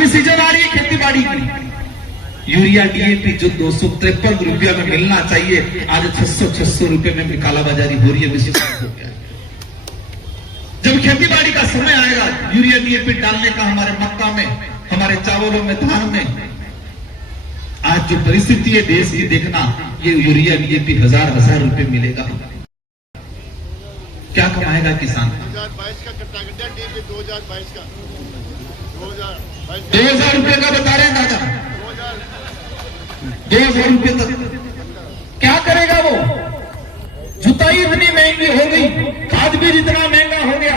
अभी सीजन आ रही है खेती बाड़ी की, यूरिया डीएपी जो 253 रुपया में मिलना चाहिए, आज 600 रुपए में कालाबाजारी हो रही है। विशेष हो गया। जब खेती बाड़ी का समय आएगा यूरिया डीएपी डालने का हमारे मक्का में, हमारे चावलों में, धान में, आज जो परिस्थिति है देश की देखना, ये यूरिया डीएपी हजार रुपए मिलेगा, क्या कमाएगा किसान? 2022 का कट्टा गड्ढा डीएपी 2022 का 2000 रुपए का बता रहे हैं दादा, 2000 रुपए तक क्या करेगा वो? जुताई इतनी महंगी हो गई, खाद बीज इतना महंगा हो गया।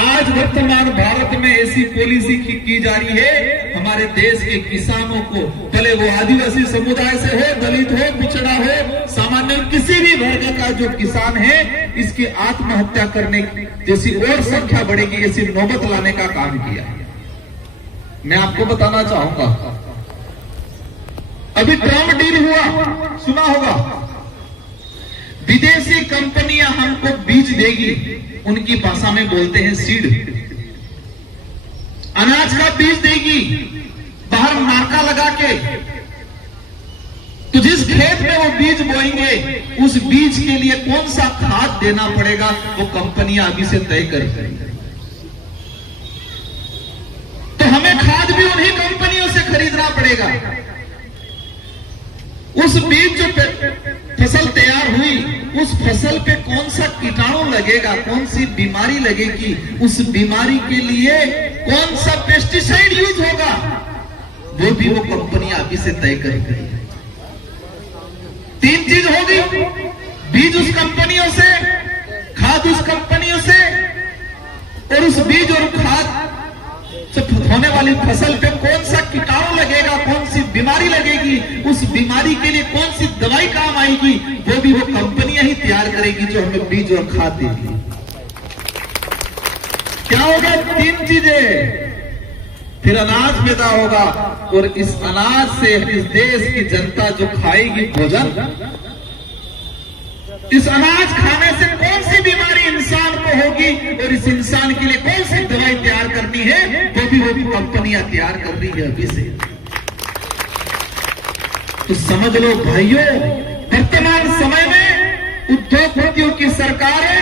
आज वर्तमान भारत में ऐसी पॉलिसी की जा रही है, हमारे देश के किसानों को, भले वो आदिवासी समुदाय से हो, दलित हो, पिछड़ा हो, सामान्य किसी भी वर्ग का जो किसान है, इसकी आत्महत्या करने जैसी और संख्या बढ़ेगी, ऐसी नौबत लाने का काम किया। मैं आपको बताना चाहूंगा, अभी ट्रम्प डील हुआ, सुना होगा, विदेशी कंपनियां हमको बीज देगी, उनकी भाषा में बोलते हैं सीड, अनाज का बीज देगी, बाहर मार्का लगा के, तो जिस खेत में वो बीज बोएंगे, उस बीज के लिए कौन सा खाद देना पड़ेगा, वो कंपनियां अभी से तय करेंगी। तो हमें खाद भी उन्हीं कंपनियों से खरीदना पड़ेगा। उस बीज जो फसल तैयार हुई, उस फसल पे कौन सा कीटाणु लगेगा, कौन सी बीमारी लगेगी, उस बीमारी के लिए कौन सा पेस्टिसाइड यूज होगा, वो भी वो कंपनियां अभी से तय करेंगी। 3 चीज होगी, बीज उस कंपनियों से, खाद उस कंपनियों से, और उस बीज और खाद से होने वाली फसल पे कौन सा कीटाणु लगेगा, कौन सी बीमारी लगेगी, उस बीमारी के लिए कौन सी दवाई काम आएगी, वो भी वो कंपनियां ही तैयार करेगी जो हमें बीज और खाद देगी। क्या होगा? 3 चीजें, फिर अनाज पैदा होगा, और इस अनाज से इस देश की जनता जो खाएगी भोजन, इस अनाज खाने से कौन सी बीमारी इंसान को होगी, और इस इंसान के लिए कौन सी दवाई तैयार करनी है, वो भी कंपनियां तैयार कर रही है अभी से। तो समझ लो भाइयों, वर्तमान समय में उद्योगपतियों की सरकारें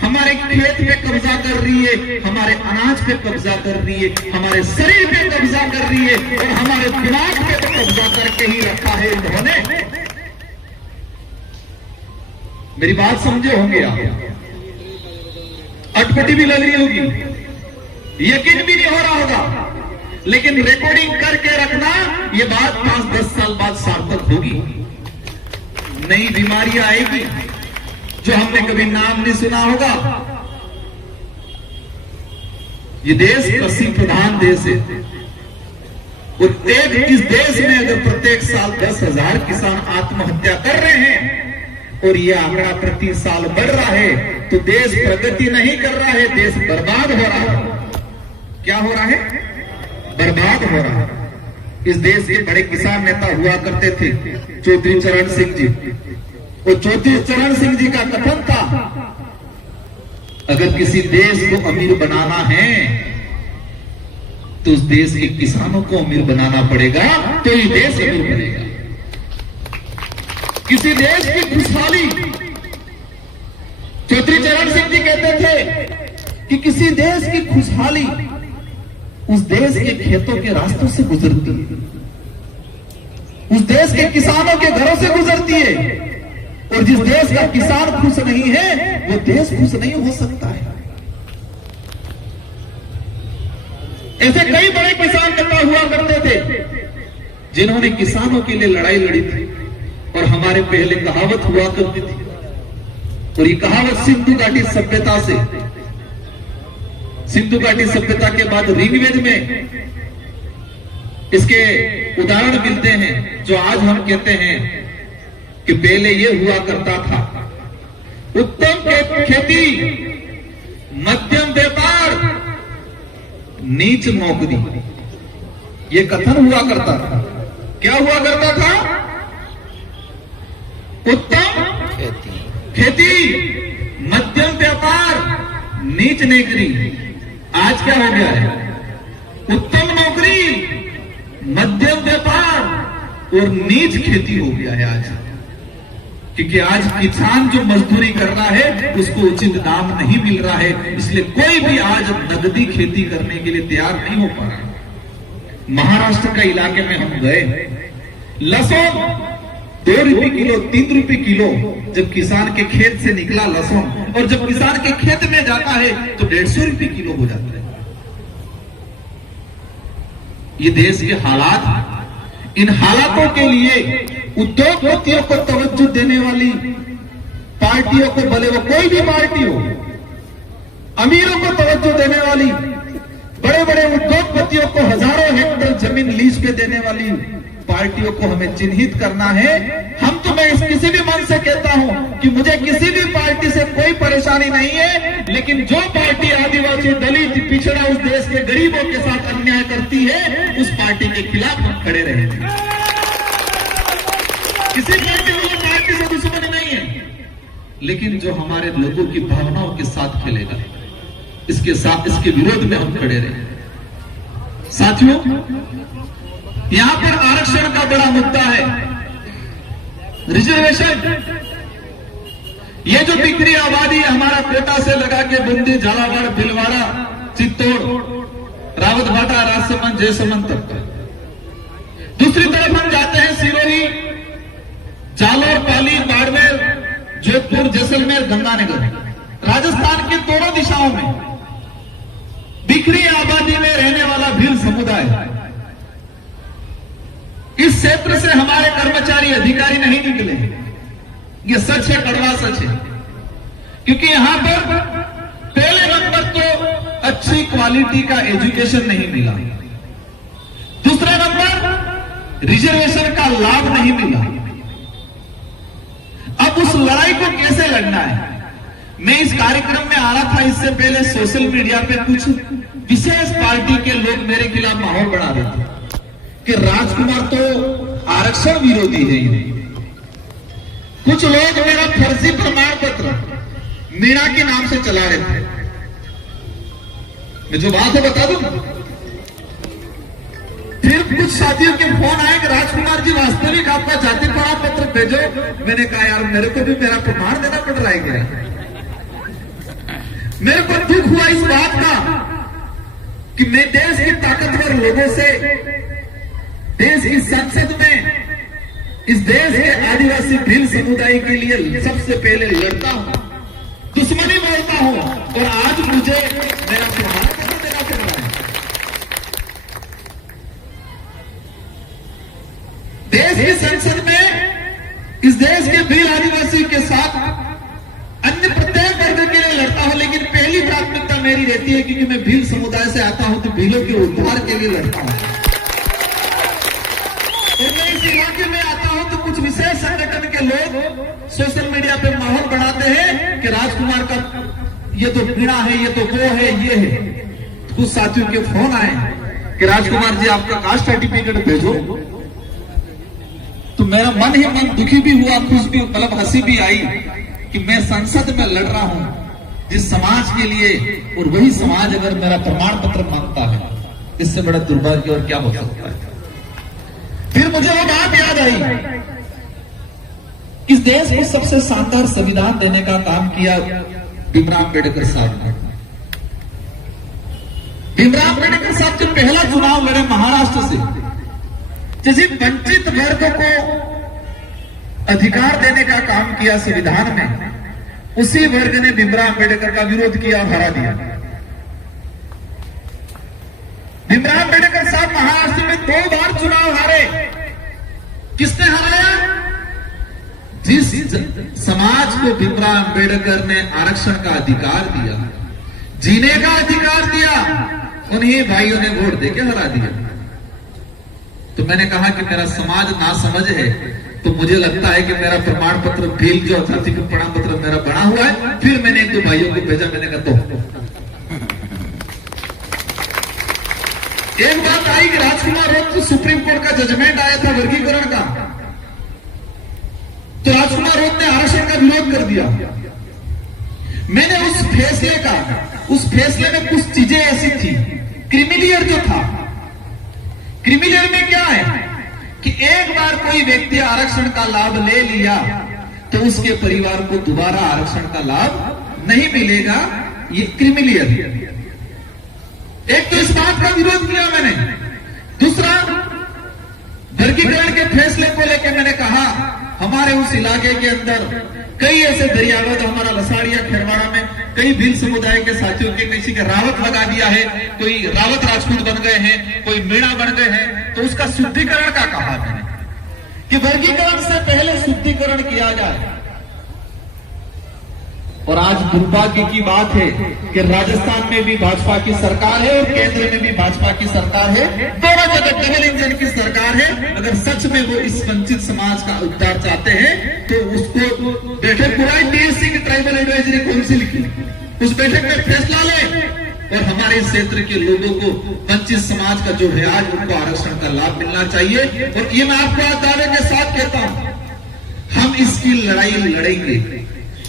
हमारे खेत पे कब्जा कर रही है, हमारे अनाज पे कब्जा कर रही है, हमारे शरीर पे कब्जा कर रही है, और हमारे दिमाग पे तो कब्जा करके ही रखा है इन्होंने। मेरी बात समझे होंगे आप? अटपटी भी लग रही होगी, यकीन भी नहीं हो रहा होगा, लेकिन रिकॉर्डिंग करके रखना, ये बात 5-10 साल बाद सार्थक होगी। नई बीमारियां आएगी जो हमने कभी नाम नहीं सुना होगा। ये देश कृषि प्रधान देश है, और इस देश में अगर प्रत्येक साल 10,000 किसान आत्महत्या कर रहे हैं, और ये आंकड़ा प्रति साल बढ़ रहा है, तो देश प्रगति नहीं कर रहा है, देश बर्बाद हो रहा है। क्या हो रहा है? बर्बाद हो रहा है। इस देश के बड़े किसान नेता हुआ करते थे चौधरी चरण सिंह जी, और चौधरी चरण सिंह जी का कथन था, अगर किसी देश को अमीर बनाना है तो उस देश के किसानों को अमीर बनाना पड़ेगा, तो ये देश अमीर बनेगा। किसी देश की खुशहाली, चौधरी चरण सिंह जी कहते थे कि किसी देश की खुशहाली उस देश के खेतों के रास्तों से गुजरती है, उस देश के किसानों के घरों से गुजरती है, और जिस देश का किसान खुश नहीं है, वो देश खुश नहीं हो सकता है। ऐसे कई बड़े किसान नेता हुआ करते थे जिन्होंने किसानों के लिए लड़ाई लड़ी थी, और हमारे पहले कहावत हुआ करती थी, और ये कहावत सिंधु घाटी सभ्यता से, सिंधु घाटी सभ्यता के बाद ऋग्वेद में इसके उदाहरण मिलते हैं, जो आज हम कहते हैं कि पहले ये हुआ करता था, उत्तम खेती, मध्यम व्यापार, नीच नौकरी, ये कथन हुआ करता था। क्या हुआ करता था? उत्तम खेती, मध्यम व्यापार, नीच नौकरी। आज क्या हो गया है? उत्तम मध्यम व्यापार और नीच खेती हो गया है आज। क्योंकि आज किसान जो मजदूरी कर रहा है उसको उचित दाम नहीं मिल रहा है, इसलिए कोई भी आज नगदी खेती करने के लिए तैयार नहीं हो पा रहा। महाराष्ट्र का इलाके में हम गए, लहसुन 2 रुपए किलो, 3 रुपए किलो जब किसान के खेत से निकला लहसुन, और जब किसान के खेत में जाता है तो 150 रुपए किलो हो जाता है। ये देश के हालात, इन हालातों के लिए उद्योगपतियों को तवज्जो देने वाली पार्टियों को, भले वो कोई भी पार्टी हो, अमीरों को तवज्जो देने वाली, बड़े बड़े उद्योगपतियों को हजारों हेक्टेयर जमीन लीज पे देने वाली पार्टियों को हमें चिन्हित करना है। हम तो मैं किसी भी मन से कहता हूं कि मुझे किसी भी पार्टी से कोई परेशानी नहीं है, लेकिन जो पार्टी आदिवासी, दलित, पिछड़ा, उस देश के गरीबों के साथ अन्याय करती है, उस पार्टी के खिलाफ हम खड़े रहेंगे। किसी पार्टी को पार्टी से दुश्मनी नहीं है, लेकिन जो हमारे लोगों की भावनाओं के साथ खेलेगा, इसके साथ, इसके विरोध में हम खड़े रहेंगे। साथियों, यहां पर आरक्षण का बड़ा मुद्दा है, रिजर्वेशन। ये जो बिखरी आबादी है हमारा कोटा से लगा के बूंदी, झालावाड़, भीलवाड़ा, चित्तौड़, रावतभाटा, राजसमंद, जयसमंद तक का। दूसरी तरफ हम जाते हैं सिरोही, जालौर, पाली, बाड़मेर, जोधपुर, जैसलमेर, गंगानगर, राजस्थान की दोनों दिशाओं में बिखरी आबादी में रहने वाला भील समुदाय। इस क्षेत्र से हमारे कर्मचारी, अधिकारी नहीं निकले। ये सच है, कड़वा सच है। क्योंकि यहां पर पहले नंबर तो अच्छी क्वालिटी का एजुकेशन नहीं मिला, दूसरा नंबर रिजर्वेशन का लाभ नहीं मिला। अब उस लड़ाई को कैसे लड़ना है? मैं इस कार्यक्रम में आ रहा था, इससे पहले सोशल मीडिया पे कुछ विशेष पार्टी के लोग मेरे खिलाफ माहौल बना रहे थे कि राजकुमार तो आरक्षण विरोधी है। कुछ लोग मेरा फर्जी प्रमाण पत्र मीणा के नाम से चला रहे थे। मैं जो बात है बता दूं। फिर कुछ साथियों के फोन आए कि राजकुमार जी वास्तविक आपका जाति प्रमाण पत्र भेजो। मैंने कहा यार मेरे को भी मेरा प्रमाण देना पड़ रहा है क्या? मेरे को दुख हुआ इस बात का कि मैं देश के ताकतवर लोगों से, देश की संसद में, इस देश के आदिवासी भील समुदाय के लिए सबसे पहले लड़ता हूं, दुश्मनी बोलता हूं, और आज मुझे मेरा प्रमाण पत्र देना पड़ रहा है। देश की संसद में इस देश के भील आदिवासी के साथ अन्य प्रत्येक वर्ग के लिए लड़ता हूं, लेकिन पहली प्राथमिकता मेरी रहती है क्योंकि मैं भील समुदाय से आता हूं तो भीलों के उद्धार के लिए लड़ता हूं। और मैं इस इलाके में आता हूं तो कुछ विशेष संगठन के लोग सोशल मीडिया पे माहौल बनाते हैं कि राजकुमार का ये तो पीड़ा है, ये तो वो है, ये है। तो कुछ साथियों के फोन आए कि राजकुमार जी आपका कास्ट सर्टिफिकेट भेजो। तो मेरा मन ही मन दुखी भी हुआ, खुश भी, मतलब हंसी भी आई कि मैं संसद में लड़ रहा हूं जिस समाज के लिए, और वही समाज अगर मेरा प्रमाण पत्र मांगता है, इससे बड़ा दुर्भाग्य और क्या हो सकता है। फिर मुझे वो बात याद आई, इस देश को सबसे शानदार संविधान देने का काम किया भीमराव अम्बेडकर साहब ने। भीमराव अम्बेडकर साहब जब पहला चुनाव लड़े महाराष्ट्र से, जिस वंचित वर्ग को अधिकार देने का काम किया संविधान में, उसी वर्ग ने भीमराव अम्बेडकर का विरोध किया और हरा दिया। भीमराव अम्बेडकर साहब महाराष्ट्र में 2 बार चुनाव हारे। किसने हराया? जिस समाज को भीमराव अम्बेडकर ने आरक्षण का अधिकार दिया, जीने का अधिकार दिया, उन्हीं भाइयों ने वोट देके हरा दिया। तो मैंने कहा कि मेरा समाज ना समझ है, तो मुझे लगता है कि मेरा प्रमाण पत्र भील जो जाति का प्रमाण पत्र मेरा बना हुआ है। फिर मैंने 1-2 भाइयों को भेजा, मैंने कहा तो एक बात आई कि राजकुमार रोज सुप्रीम कोर्ट का जजमेंट आया था वर्गीकरण का, तो राजकुमार रोज ने आरक्षण का विरोध कर दिया। मैंने उस फैसले में कुछ चीजें ऐसी थी, क्रिमिलियर जो था क्रिमिलेयर में क्या है कि एक बार कोई व्यक्ति आरक्षण का लाभ ले लिया तो उसके परिवार को दोबारा आरक्षण का लाभ नहीं मिलेगा। ये क्रिमिलेयर। एक तो इस बात का विरोध किया मैंने। दूसरा, वर्गीकरण के फैसले को लेकर मैंने कहा हमारे उस इलाके के अंदर कई ऐसे दरियावत, हमारा लसाड़िया खेरवाड़ा में कई भील समुदाय के साथियों के किसी के रावत लगा दिया है, कोई रावत राजपूत बन गए हैं, कोई मीणा बन गए हैं, तो उसका शुद्धिकरण का कहा मैंने कि वर्गीकरण से पहले शुद्धिकरण किया जाए। और आज दुर्भाग्य की बात है कि राजस्थान में भी भाजपा की सरकार है और केंद्र में भी भाजपा की सरकार है, दोनों जगह डबल इंजन की सरकार है। अगर सच में वो इस वंचित समाज का उद्धार चाहते हैं तो उसको बैठक बुलाई टीएससी की ट्राइबल एडवाइजरी काउंसिल की, उस बैठक में फैसला ले और हमारे क्षेत्र के लोगों को, वंचित समाज का जो है आज, उनको आरक्षण का लाभ मिलना चाहिए। और ये मैं आपको आज दावे के साथ कहता हूं, हम इसकी लड़ाई लड़ेंगे,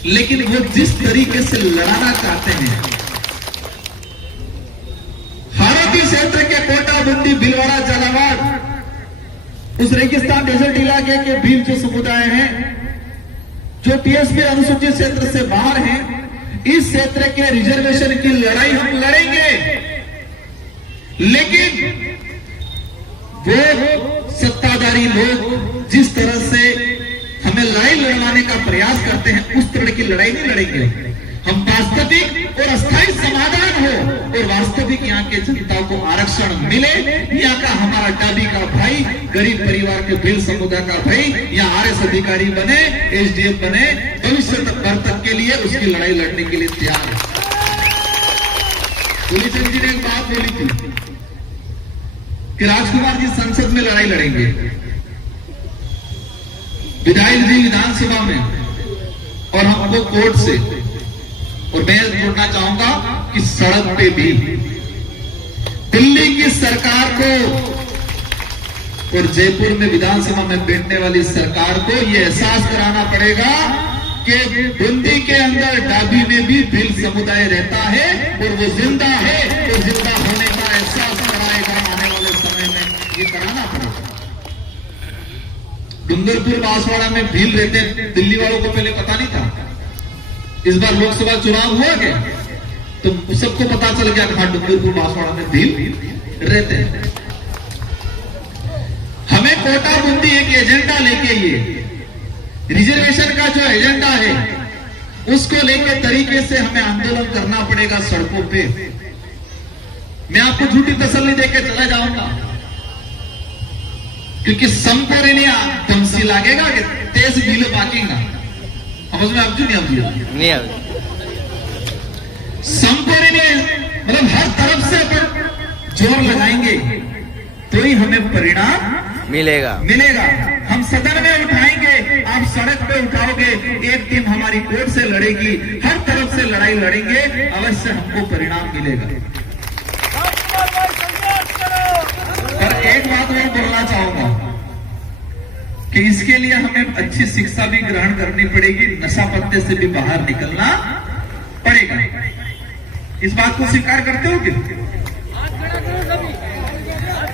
लेकिन वो जिस तरीके से लड़ाना चाहते हैं, हारोटी क्षेत्र के कोटा, बुंदी, भिलवाड़ा, झालावाड़, उस रेगिस्तान डेजर्ट इलाके के भील जो समुदाय हैं, जो टीएसपी अनुसूचित क्षेत्र से बाहर हैं, इस क्षेत्र के रिजर्वेशन की लड़ाई हम लड़ेंगे। लेकिन वो सत्ताधारी लोग जिस तरह से हमें लड़ाई लड़वाने का प्रयास करते हैं, उस तरह की लड़ाई नहीं लड़ेंगे। हम वास्तविक और अस्थायी समाधान हो और वास्तविक यहाँ के जनता को आरक्षण मिले। यहाँ का हमारा डाबी का भाई, गरीब परिवार के भील समुदाय का भाई यहाँ आरएस अधिकारी बने, एसडीएफ बने, भविष्य तक के लिए उसकी लड़ाई लड़ने के लिए तैयार है। पुलिस जी ने एक बात बोली थी कि राजकुमार जी संसद में लड़ाई लड़ेंगे, विधायक जी विधानसभा में, और हमको कोर्ट से। और मैं जोड़ना चाहूंगा कि सड़क पे भी दिल्ली की सरकार को और जयपुर में विधानसभा में बैठने वाली सरकार को यह एहसास कराना पड़ेगा कि बूंदी के अंदर डाबी में भी भील समुदाय रहता है और वो जिंदा है, तो जिंदा होने का एहसास कराएगा आने वाले समय में, ये कराना पड़ेगा। डूंगरपुर बांसवाड़ा में भील रहते हैं, दिल्ली वालों को पहले पता नहीं था। इस बार लोकसभा चुनाव हुआ क्या तो सबको पता चल गया कि हाँ डूंगरपुर बांसवाड़ा में भील रहते हैं। हमें कोटा बूंदी एक एजेंडा लेके, ये रिजर्वेशन का जो एजेंडा है उसको लेके तरीके से हमें आंदोलन करना पड़ेगा सड़कों पे। मैं आपको झूठी तसल्ली देके चला जाऊंगा, क्योंकि संपरिणिया दमसी लागेगा कि तेज भील बाकीगा। समझ में आप नहीं आ संपरिणिया मतलब हर तरफ से अपन जोर लगाएंगे तो ही हमें परिणाम मिलेगा। हम सदन में उठाएंगे, आप सड़क पे उठाओगे, एक टीम हमारी कोर्ट से लड़ेगी, हर तरफ से लड़ाई लड़ेंगे, अवश्य हमको परिणाम मिलेगा। पर एक बात मैं बोलना चाहूंगा कि इसके लिए हमें अच्छी शिक्षा भी ग्रहण करनी पड़ेगी, नशा पत्ते से भी बाहर निकलना पड़ेगा। इस बात को स्वीकार करते हो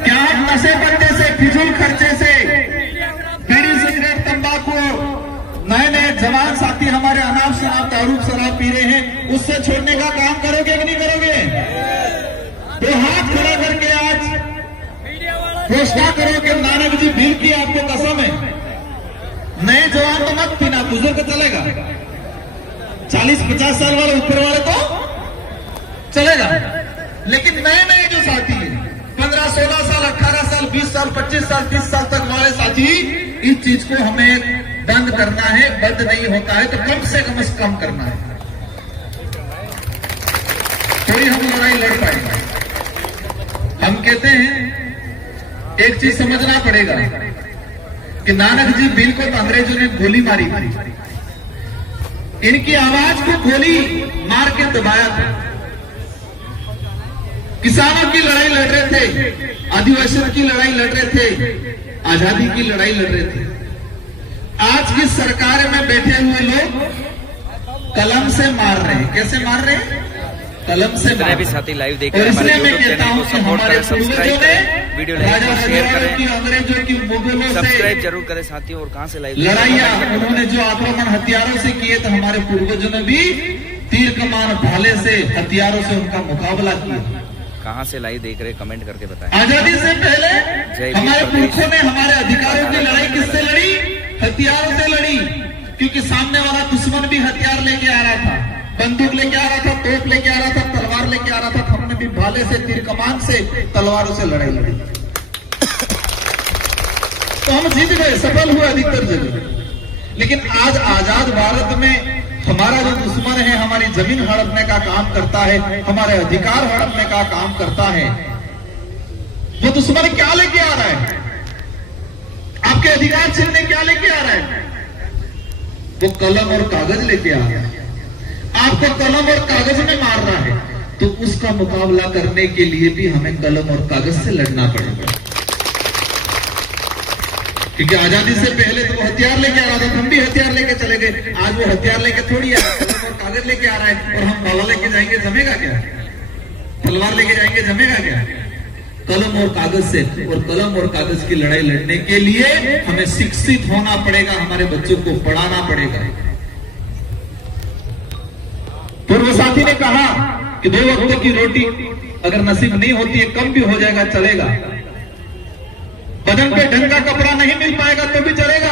क्या आप नशे पत्ते से, फिजूल खर्चे से, बीड़ी सिगरेट तंबाकू, नए नए जवान साथी हमारे अनाप शराब दारू शराब पी रहे हैं, उससे छोड़ने का काम करोगे कि नहीं करोगे? तो हाथ खड़ा करके आज घोषणा करो कि नानक जी भील की आपको कसम है, नए जवान तो मत पीना, बुजुर्ग चलेगा, 40-50 साल वाले ऊपर वाले तो चलेगा, लेकिन नए नए जो साथी है 15-16 साल, 18 साल, 20 साल, 25 साल, 30 साल तक वाले साथी, इस चीज को हमें बंद करना है। बंद नहीं होता है तो कम से कम करना है, थोड़ी हम लड़ाई लड़ पाएंगे। हम कहते हैं एक चीज समझना पड़ेगा कि नानक जी भील को तो अंग्रेजों ने गोली मारी थी, इनकी आवाज को गोली मार के दबाया था। किसानों की लड़ाई लड़ रहे थे, आदिवासियों की लड़ाई लड़ रहे थे, आजादी की लड़ाई लड़ रहे थे। आज की सरकार में बैठे हुए लोग कलम से मार रहे हैं। कैसे मार रहे हैं? कलम से जितने भी मारा। साथी लाइव देख और रहे हैं हमारे इसलिए मैं यूट्यूब कहता चैनल हूँ को कि सपोर्ट हमारे करें, सब्सक्राइब पूर्वजों ने करें, वीडियो लाइक राजा और शेयर हरियाणा की करें, अंग्रेजों की मुगलों से सब्सक्राइब जरूर करें साथियों। और कहाँ से लाइव लड़ाइयाँ उन्होंने जो आक्रमण हथियारों से किए तो हमारे पूर्वजों ने भी तीर कमान भाले से हथियारों से उनका मुकाबला किया। कहाँ से लाइव देख रहे कमेंट करके बताएं। आजादी से पहले जय हमारे प्रदेश। पुरखों ने हमारे अधिकारों की लड़ाई किससे लड़ी? हथियारों से लड़ी, क्योंकि सामने वाला दुश्मन भी हथियार लेके आ रहा था, बंदूक लेके आ रहा था, तोप लेके आ रहा था, तलवार लेके आ रहा था। हमने भी भाले से, तीर कमान से, तलवारों से लड़ाई लड़ी, तो हम जीत गए, सफल हुए अधिकतर जगह। लेकिन आज आजाद भारत में हमारा जो दुश्मन है, हमारी जमीन हड़पने का काम करता है, हमारे अधिकार हड़पने का काम करता है, वो दुश्मन क्या लेके आ रहा है? आपके अधिकार छीनने क्या लेके आ रहा है? वो कलम और कागज लेके आ रहा है। आपको कलम और कागज में मार रहा है, तो उसका मुकाबला करने के लिए भी हमें कलम और कागज से लड़ना पड़ेगा। क्योंकि आजादी से पहले तो वो हथियार लेके आ रहा था, हम भी हथियार लेके चले गए। आज वो हथियार लेके थोड़ी आ रहा है, कलम और कागज लेके आ रहा है। और हम भाला लेके जाएंगे, जमेगा क्या? तलवार लेके जाएंगे, जमेगा क्या? कलम और कागज से, और कलम और कागज की लड़ाई लड़ने के लिए हमें शिक्षित होना पड़ेगा, हमारे बच्चों को पढ़ाना पड़ेगा। पूर्व साथी ने कहा कि 2 वक्त की रोटी अगर नसीब नहीं होती है, कम भी हो जाएगा, चलेगा। बदन पे ढंग का कपड़ा नहीं मिल पाएगा तो भी चलेगा,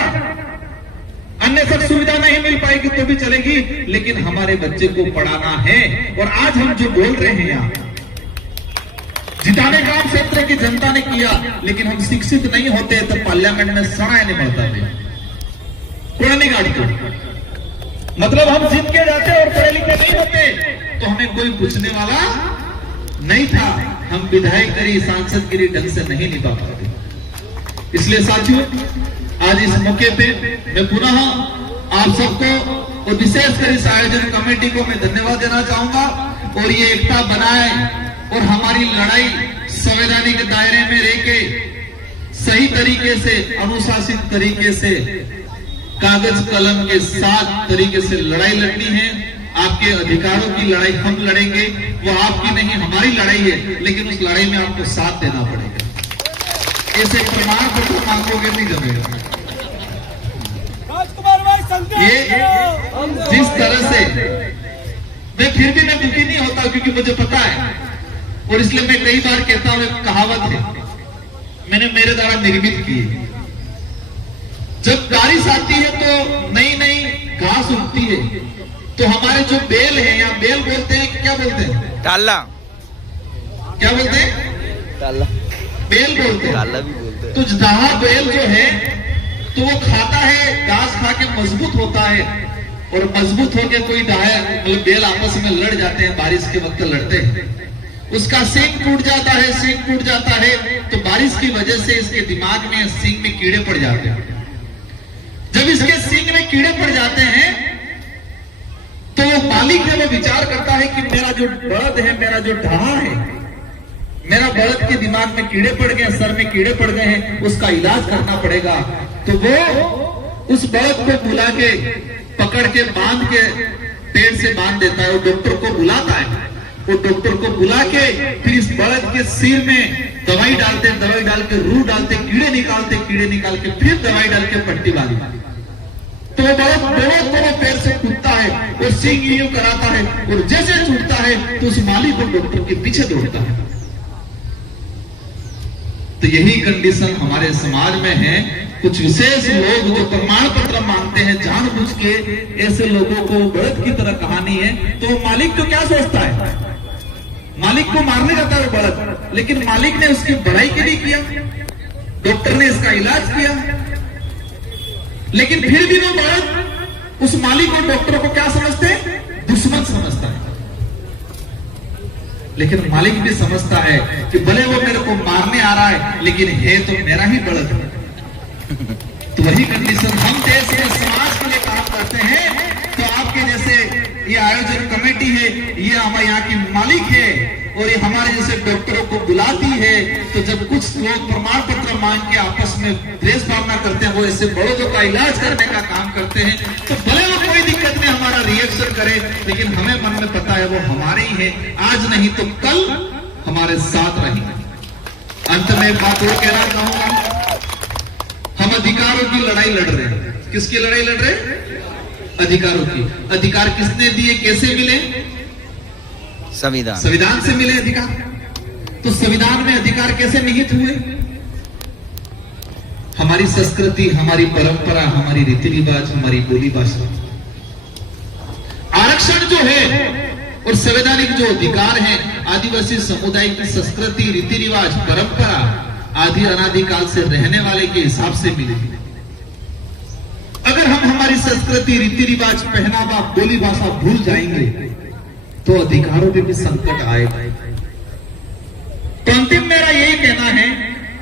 अन्य सब सुविधा नहीं मिल पाएगी तो भी चलेगी, लेकिन हमारे बच्चे को पढ़ाना है। और आज हम जो बोल रहे हैं यहाँ, जिताने काम क्षेत्र की जनता ने किया, लेकिन हम शिक्षित नहीं होते तो पार्लियामेंट में सड़ाए नहीं मरता थे पुरानी गाड़ी को। मतलब हम जीत के जाते और पढ़े लिखे नहीं होते तो हमें कोई पूछने वाला नहीं था, हम विधायकगिरी, सांसदगिरी ढंग से नहीं निभा पाते। इसलिए साथियों, आज इस मौके पे मैं पुनः आप सबको और विशेषकर इस आयोजन कमेटी को मैं धन्यवाद देना चाहूंगा। और ये एकता बनाए और हमारी लड़ाई संवैधानिक दायरे में रह के सही तरीके से, अनुशासित तरीके से, कागज कलम के साथ तरीके से लड़ाई लड़नी है। आपके अधिकारों की लड़ाई हम लड़ेंगे, वो आपकी नहीं हमारी लड़ाई है, लेकिन उस लड़ाई में आपको साथ देना पड़ेगा। ऐसे प्रमाण पत्र मांगोगे नहीं जमेगा। ये जिस तरह से मैं फिर भी मैं दुखी नहीं होता, क्योंकि मुझे पता है, और इसलिए मैं कई बार कहता हूं, एक कहावत है मैंने मेरे द्वारा निर्मित की है, जब बारिश आती है तो नई नई घास उगती है, तो हमारे जो बेल है, या बेल बोलते हैं कि क्या बोलते हैं? ताला। क्या बोलते हैं? ताला। बेल बोलते हैं। ताला भी बोलते हैं। तो जहां बेल जो है तो वो खाता है, घास खा के मजबूत होता है, और मजबूत होके कोई मतलब बेल आपस में लड़ जाते हैं, बारिश के वक्त लड़ते हैं, उसका सींग टूट जाता है, सींग टूट जाता है, तो बारिश की वजह से इसके दिमाग में, सींग में कीड़े पड़ जाते हैं। जब इसके सींग में कीड़े पड़ जाते हैं तो वो मालिक है, वो विचार करता है कि मेरा जो बळद है, मेरा जो ढाहा है, मेरा बळद के दिमाग में कीड़े पड़ गए, सर में कीड़े पड़ गए हैं, उसका इलाज करना पड़ेगा। तो वो उस बळद को बुला के, पकड़ के, बांध के, पेड़ से बांध देता है, वो डॉक्टर को बुलाता है, वो डॉक्टर को बुला के फिर इस बळद के सिर में दवाई डालते, दवाई डाल के रूह डालते, कीड़े निकालते, कीड़े निकाल के फिर दवाई डाल के पट्टी बांधती, तो वो बळद दोनों पैर से कूदता है और सींग यूं कराता है, और जैसे छूटता है तो उस मालिक को डॉक्टर के पीछे दौड़ता है। तो यही कंडीशन हमारे समाज में है। कुछ विशेष लोग जो प्रमाण पत्र मांगते हैं जानबूझ के, ऐसे लोगों को बळद की तरह कहानी है। तो मालिक तो क्या सोचता है? मालिक को मारने जाता है बळद, लेकिन मालिक ने उसकी बढ़ाई के लिए किया, डॉक्टर ने इसका इलाज किया, लेकिन फिर भी वो बळद उस मालिक और डॉक्टर को क्या समझते हैं? दुश्मन समझता है। लेकिन मालिक भी समझता है कि भले वो मेरे को मारने आ रहा है, लेकिन है तो मेरा ही बळद है। तो वही कंडीशन हम देश में समाज के लिए काम करते हैं। तो आपके जैसे ये आयोजन कमेटी है, ये हमारे यहाँ की मालिक है, और ये हमारे जैसे डॉक्टरों को बुलाती है, तो जब कुछ लोग प्रमाण पत्र मांग के आपस में प्रेस भावना करते हैं, वो ऐसे बड़ों का इलाज करने का काम करते हैं, तो भले वो कोई दिक्कत नहीं हमारा रिएक्शन करे, लेकिन हमें मन में पता है वो हमारे ही है, आज नहीं तो कल हमारे साथ रहेंगे। अंत में एक बात और कहना चाहूंगा, हम अधिकारों की लड़ाई लड़ रहे हैं। किसकी लड़ाई लड़ रहे हैं? अधिकारों की। अधिकार किसने दिए, कैसे मिले? संविधान। संविधान से मिले अधिकार। तो संविधान में अधिकार कैसे निहित हुए? हमारी संस्कृति, हमारी परंपरा, हमारी रीति रिवाज, हमारी बोली भाषा। आरक्षण जो है और संवैधानिक जो अधिकार है, आदिवासी समुदाय की संस्कृति, रीति रिवाज, परंपरा आदि अनादिकाल से रहने वाले के हिसाब से मिले। अगर हम हमारी संस्कृति, रीति रिवाज, पहनावा, बोली भाषा भूल जाएंगे तो अधिकारों में भी संकट आएगा। तो अंतिम मेरा यही कहना है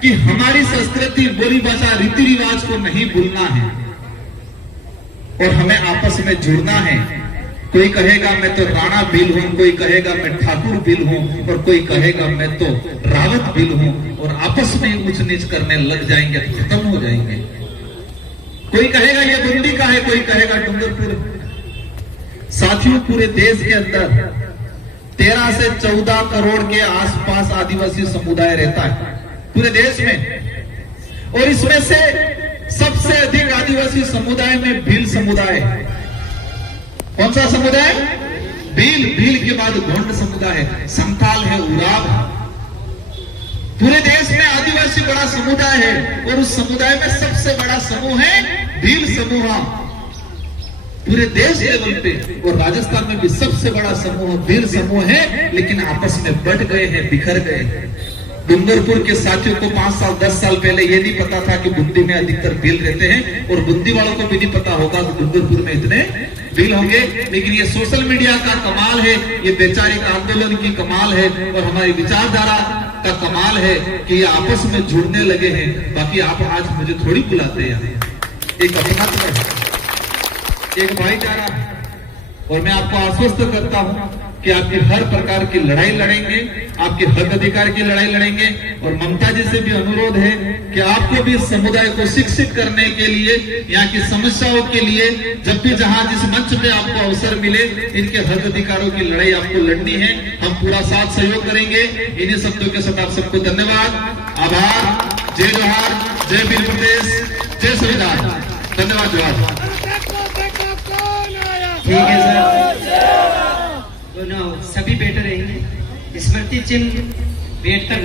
कि हमारी संस्कृति, बोली भाषा, रीति रिवाज को नहीं भूलना है और हमें आपस में जुड़ना है। कोई कहेगा मैं तो राणा भील हूं, कोई कहेगा मैं ठाकुर भील हूं, और कोई कहेगा मैं तो रावत भील हूं, और आपस में ऊंच नीच करने लग जाएंगे तो खत्म हो जाएंगे। कोई कहेगा ये बुंदी का है, कोई कहेगा डूंगरपुर। साथियों, पूरे देश के अंदर 13 से 14 करोड़ के आसपास आदिवासी समुदाय रहता है पूरे देश में, और इसमें से सबसे अधिक आदिवासी समुदाय में भील समुदाय। कौन सा समुदाय? भील। भील के बाद गोंड समुदाय है, संथाल है, उराव है। पूरे देश में आदिवासी बड़ा समुदाय है और उस समुदाय में सबसे बड़ा समूह है भील समूह। पूरे देश लेवल पे और राजस्थान में भी सबसे बड़ा समूह भील समूह है, लेकिन आपस में बट गए हैं, बिखर गए हैं। डूंगरपुर के साथियों को 5 साल 10 साल पहले ये नहीं पता था कि बुंदी में अधिकतर भील रहते हैं, और बुंदी वालों को भी नहीं पता होगा कि डूंगरपुर में इतने भील होंगे। लेकिन ये सोशल मीडिया का कमाल है, ये वैचारिक आंदोलन की कमाल है, और हमारी विचारधारा का कमाल है कि ये आपस में जुड़ने लगे हैं। बाकी आप आज मुझे थोड़ी बुलाते हैं, एक अपनात्व है, एक भाईचारा है, और मैं आपको आश्वस्त करता हूं कि आपकी हर प्रकार की लड़ाई लड़ेंगे, आपके हक अधिकार की लड़ाई लड़ेंगे। और ममता जी से भी अनुरोध है कि आपको भी समुदाय को शिक्षित करने के लिए, यहाँ की समस्याओं के लिए, जब भी जहां जिस मंच पे आपको अवसर मिले, इनके हक अधिकारों की लड़ाई आपको लड़नी है। हम पूरा साथ सहयोग करेंगे। इन्हीं शब्दों के साथ आप सबको धन्यवाद, आभार, जय जोहार, जय भील प्रदेश, जय संविधान। धन्यवाद, जोहार। ठीक है सर, दोनों सभी बैठे रहेंगे। स्मृति चिन्ह बैठकर